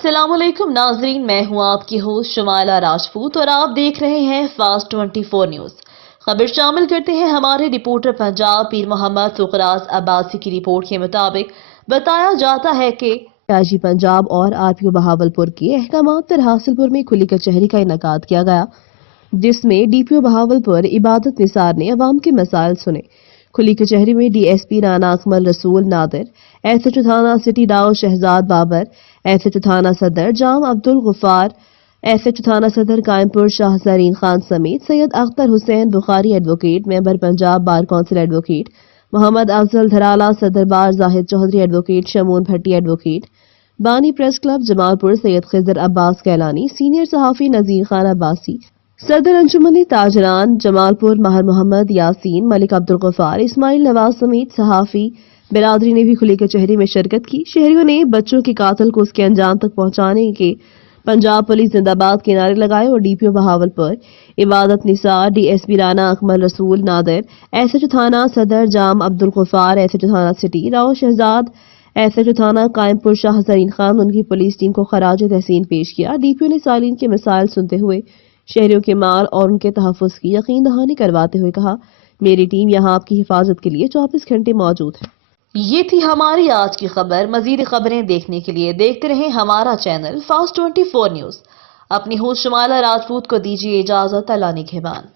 अस्सलाम वालेकुम नाजरीन, मैं हूं आपकी होस्ट शमाइला राजपूत और आप देख रहे हैं फास्ट 24 न्यूज। खबर शामिल करते हैं हमारे रिपोर्टर पंजाब पीर मोहम्मद फुकराज अब्बासी की रिपोर्ट के मुताबिक बताया जाता है कि आईजी पंजाब और आरपीओ बहावलपुर के अहकामात पर हासिलपुर में खुली कचहरी का इनेकाद किया गया, जिसमें डीपीओ बहावलपुर इबादत निसार ने अवाम के मसाइल सुने। खुली कचहरी में डीएसपी राना अकमल रसूल नादिर, एसएचओ थाना सिटी डाओ शहजाद बाबर, एसएचओ थाना सदर जाम अब्दुल गफ्फार, एसएचओ थाना सदर कायमपुर शाह जरीन खान समेत Syed Akhtar Hussain Bukhari advocate, member Punjab bar council advocate Mohammad Afzal Dharala, सदर bar Zahid Chaudhry advocate, Shamoon Bhatti advocate, बानी press club Jamalpur Syed Khizar Abbas Kailani, senior सहाफी नजीर खान अब्बासी, सदर अंजुमन ताजरान जमालपुर महर मोहम्मद यासीन, मलिक अब्दुल गफ्फार, इस्माइल नवाज समेत सहाफी बिरादरी ने भी खुली कचहरी में शिरकत की। शहरियों ने बच्चों के कातिल को उसके अंजाम तक पहुंचाने के पंजाब पुलिस जिंदाबाद के नारे लगाए और डीपीओ बहावलपुर इबादत निसार, डीएसपी राना अकमल रसूल नादिर, एसएचओ थाना सदर जाम अब्दुल गफ्फार, एसएचओ थाना सिटी राव शहजाद, एसएचओ थाना कायमपुर शाह जरीन खान उनकी पुलिस टीम को खराज तहसीन पेश किया। डीपीओ ने सालीन के मसाइल सुनते हुए शहरियों के माल और उनके तहफ़्फ़ुज़ की यकीन दहानी करवाते हुए कहा, मेरी टीम यहाँ आपकी हिफाजत के लिए 24 घंटे मौजूद है। ये थी हमारी आज की खबर। मजीद खबरें देखने के लिए देखते रहें हमारा चैनल फास्ट 24 न्यूज। अपनी होस्ट शमाइला राजपूत को दीजिए इजाजत। अल्लाह निगहबान।